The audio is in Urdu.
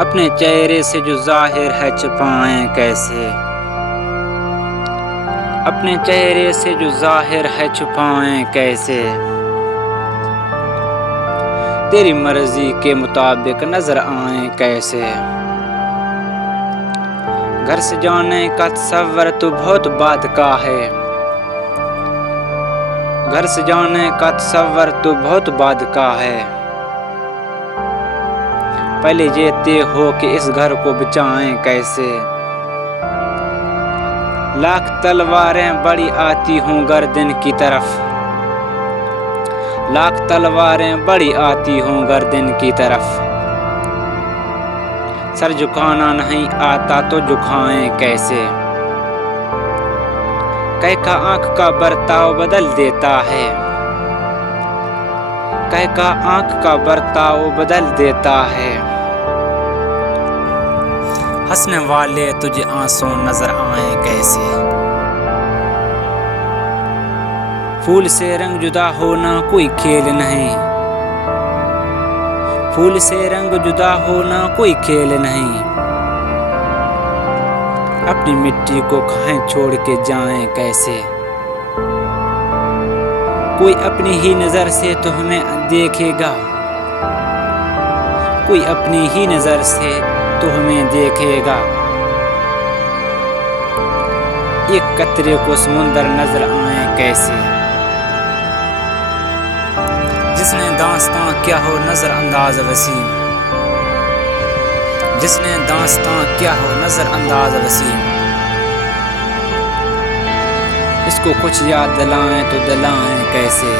اپنے چہرے سے جو ظاہر ہے چھپائیں کیسے، اپنے چہرے سے جو ظاہر ہے چھپائیں کیسے، تیری مرضی کے مطابق نظر آئیں کیسے، گھر سے جانے کا تصور تو بہت بعد کا ہے، گھر سے جانے کا تصور تو بہت بعد کا ہے، پہلے یہ طے ہو کہ اس گھر کو بچائیں کیسے، لاکھ تلواریں بڑی آتی ہوں گردن کی طرف، لاکھ تلواریں بڑی آتی ہوں گردن کی طرف، سر جھکانا نہیں آتا تو جھکائیں کیسے، کہہ کا آنکھ کا برتاؤ بدل دیتا ہے، کہہ کا آنکھ کا برتاؤ بدل دیتا ہے، ہنسنے والے تجھے آنسو نظر آئیں کیسے، پھول سے رنگ جدا ہونا کوئی کھیل نہیں، پھول سے رنگ جدا ہونا کوئی کھیل نہیں، اپنی مٹی کو کہیں چھوڑ کے جائیں کیسے، کوئی اپنی ہی نظر سے تو ہمیں دیکھے گا، کوئی اپنی ہی نظر سے تو ہمیں دیکھے گا، ایک قطرے کو سمندر نظر آئیں کیسے، جس نے داستاں کیا ہو نظر انداز وسیم، جس نے داستاں کیا ہو نظر انداز وسیم، اس کو کچھ یاد دلائیں تو دلائیں کیسے،